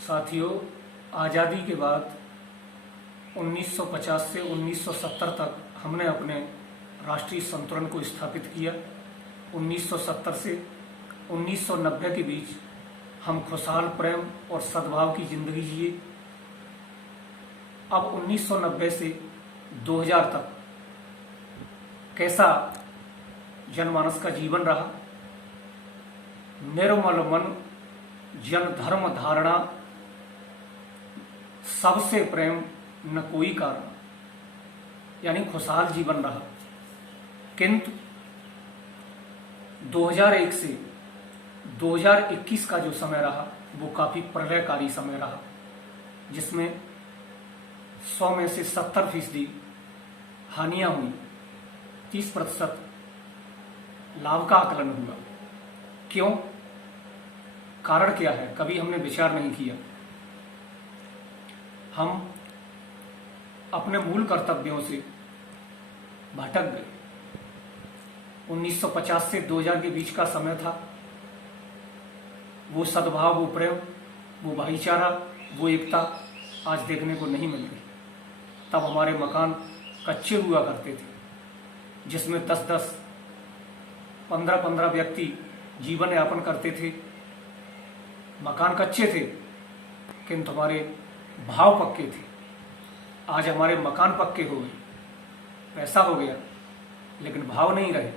साथियों, आज़ादी के बाद 1950 से 1970 तक हमने अपने राष्ट्रीय संतुलन को स्थापित किया। 1970 से 1990 के बीच हम खुशहाल प्रेम और सद्भाव की जिंदगी जिए। अब 1990 से 2000 तक कैसा जनमानस का जीवन रहा। निर्मल मन, जन धर्म धारणा, सबसे प्रेम न कोई कारण, यानी खुशहाल जीवन रहा। किंतु 2001 से 2021 का जो समय रहा वो काफी प्रलयकारी समय रहा, जिसमें 100 में से 70% हानियां हुई, 30% लाभ का आकलन हुआ। क्यों? कारण क्या है? कभी हमने विचार नहीं किया। हम अपने मूल कर्तव्यों से भटक गए। 1950 से 2000 के बीच का समय था। वो सद्भाव, वो प्रेम, वो भाईचारा, वो एकता आज देखने को नहीं मिल रही। तब हमारे मकान कच्चे हुआ करते थे, जिसमें 10-10, 15-15 व्यक्ति जीवन यापन करते थे। मकान कच्चे थे किंतु हमारे भाव पक्के थे। आज हमारे मकान पक्के हो गए, पैसा हो गया, लेकिन भाव नहीं रहे।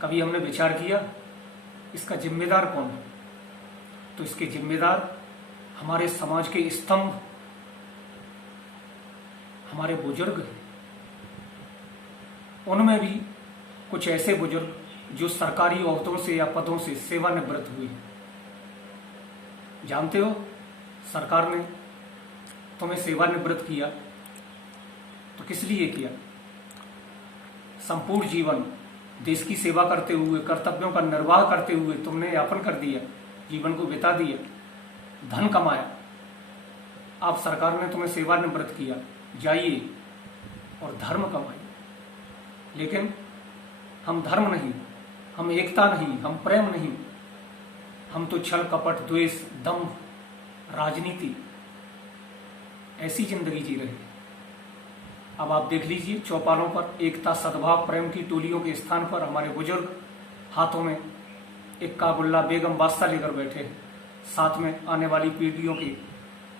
कभी हमने विचार किया इसका जिम्मेदार कौन है? तो इसके जिम्मेदार हमारे समाज के स्तंभ, हमारे बुजुर्ग हैं। उनमें भी कुछ ऐसे बुजुर्ग जो सरकारी ओहदों से या पदों से सेवानिवृत्त हुए हैं। जानते हो, सरकार ने तुम्हें सेवानिवृत्त किया तो किस लिए किया? संपूर्ण जीवन देश की सेवा करते हुए, कर्तव्यों का निर्वाह करते हुए तुमने यापन कर दिया, जीवन को बिता दिया, धन कमाया। आप सरकार ने तुम्हें सेवानिवृत्त किया, जाइए और धर्म कमाइए। लेकिन हम धर्म नहीं, हम एकता नहीं, हम प्रेम नहीं, हम तो छल कपट, द्वेष, दंभ, राजनीति, ऐसी जिंदगी जी रहे हैं। अब आप देख लीजिए, चौपालों पर एकता, सद्भाव, प्रेम की टोलियों के स्थान पर हमारे बुजुर्ग हाथों में इक्का गुल्ला बेगम बादशाह लेकर बैठे हैं। साथ में आने वाली पीढ़ियों के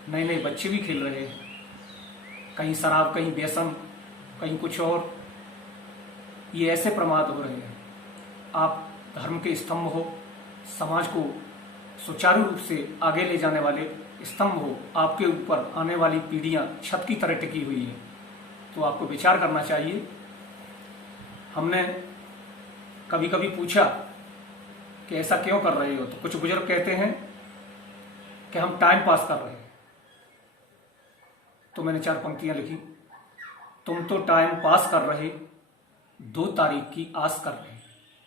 नए नए बच्चे भी खेल रहे हैं। कहीं शराब, कहीं व्यसन, कहीं कुछ और। ये ऐसे प्रमाद हो रहे हैं। आप धर्म के स्तंभ हो, समाज को सुचारू रूप से आगे ले जाने वाले स्तंभ हो, आपके ऊपर आने वाली पीढ़ियां छत की तरह टिकी हुई है। तो आपको विचार करना चाहिए। हमने कभी कभी पूछा कि ऐसा क्यों कर रहे हो, तो कुछ बुजुर्ग कहते हैं कि हम टाइम पास कर रहे हैं। तो मैंने 4 पंक्तियां लिखी। तुम तो टाइम पास कर रहे, 2 तारीख की आस कर रहे।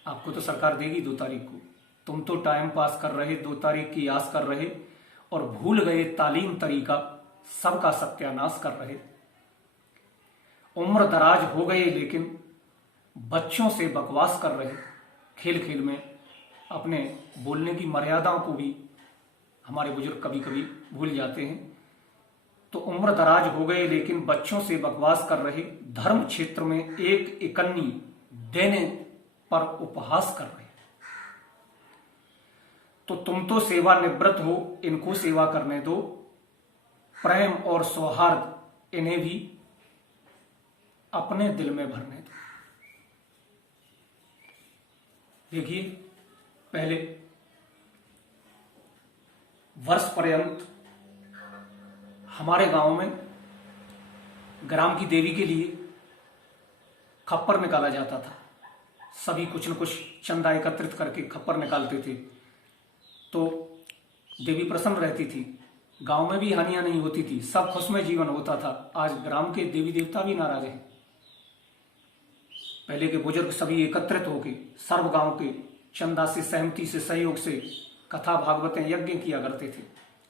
आपको तो सरकार देगी 2 तारीख को। तुम तो टाइम पास कर रहे, 2 तारीख की आस कर रहे, और भूल गए तालीम तरीका, सबका सत्यानाश कर रहे। उम्र दराज हो गए लेकिन बच्चों से बकवास कर रहे। खेल खेल में अपने बोलने की मर्यादाओं को भी हमारे बुजुर्ग कभी कभी भूल जाते हैं। तो उम्र दराज हो गए लेकिन बच्चों से बकवास कर रहे, धर्म क्षेत्र में एक इकन्नी देने पर उपहास कर रहे। तो तुम तो सेवानिवृत्त हो, इनको सेवा करने दो। प्रेम और सौहार्द इन्हें भी अपने दिल में भरने दो। देखिए, पहले वर्ष पर्यंत हमारे गांव में ग्राम की देवी के लिए खप्पर निकाला जाता था। सभी कुछ न कुछ चंदा एकत्रित करके खप्पर निकालते थे, तो देवी प्रसन्न रहती थी। गांव में भी हानियां नहीं होती थी, सब खुशमय जीवन होता था। आज ग्राम के देवी देवता भी नाराज हैं। पहले के बुजुर्ग सभी एकत्रित होकर सर्व गांव के चंदा से, सहमति से, सहयोग से कथा, भागवतें, यज्ञ किया करते थे।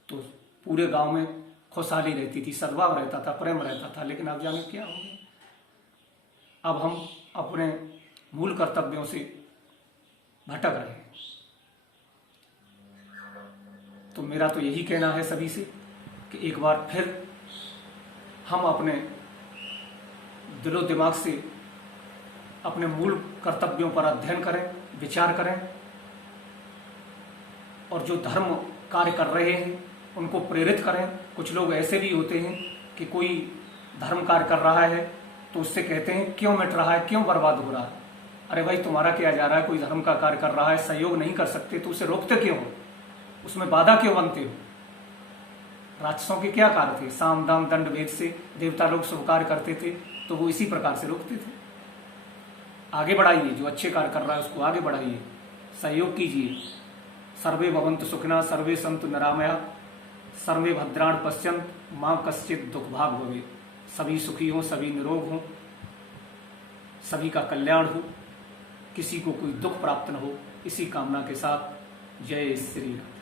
तो पूरे गांव में खुशहाली रहती थी, सद्भाव रहता था, प्रेम रहता था। लेकिन अब जाने क्या हो गया। अब हम अपने मूल कर्तव्यों से भटक रहे हैं। तो मेरा तो यही कहना है सभी से कि एक बार फिर हम अपने दिलो दिमाग से अपने मूल कर्तव्यों पर अध्ययन करें, विचार करें और जो धर्म कार्य कर रहे हैं उनको प्रेरित करें। कुछ लोग ऐसे भी होते हैं कि कोई धर्म कार्य कर रहा है तो उससे कहते हैं क्यों मिट रहा है, क्यों बर्बाद हो रहा है। अरे भाई, तुम्हारा क्या जा रहा है? कोई धर्म का कार्य कर रहा है, सहयोग नहीं कर सकते तो उसे रोकते क्यों हो? उसमें बाधा क्यों बनते हो? राक्षसों के क्या कार्य थे? साम दाम दंड भेद से देवता लोग शुभ कार्य करते थे तो वो इसी प्रकार से रोकते थे। आगे बढ़ाइए, जो अच्छे कार्य कर रहा है उसको आगे बढ़ाइए, सहयोग कीजिए। सर्वे भवन्तु सुखिनः, सर्वे सन्तु निरामया, सर्वे भद्राण पश्यन्त, मां कश्चित् दुख भाग भवेत्। सभी सुखी हों, सभी निरोग हों, सभी का कल्याण हो, किसी को कोई दुख प्राप्त न हो, इसी कामना के साथ जय श्री राम।